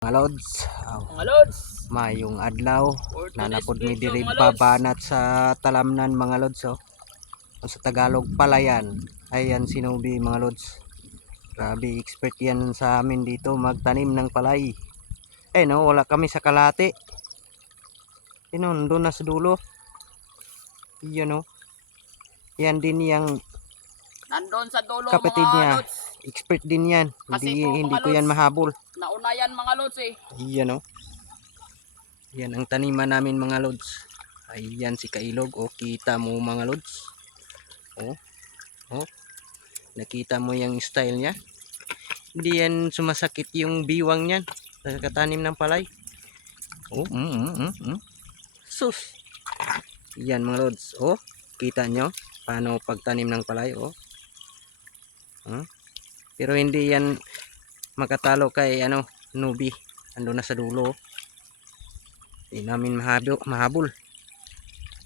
Mga lods, Mga lods, mayong adlaw for nanapod today's mi video diri mga lods. babanat sa talamnan mga lods. O sa Tagalog palayan. Ayan sinubi mga lods. Grabe expert yan sa amin dito magtanim ng palay. No, wala kami sa kalate. Doon na sa dulo. Yan o. Yan din yung Nandun sa dulo kapatid mga niya. lods. Expert din yan. Kasi Hindi mga ko yan lods, mahabol. nauna yan mga lods eh. Yan o. Yan ang taniman namin mga lods. Ayan si Kailog. O kita mo mga lods. Oh, nakita mo yung style niya. Hindi yan sumasakit yung biwang niyan sa katanim ng palay. Sus. Yan mga lods. Kita nyo paano pagtanim ng palay. Pero hindi yan makatalo kay Nubi. Ando na sa dulo. Hindi namin mahabol.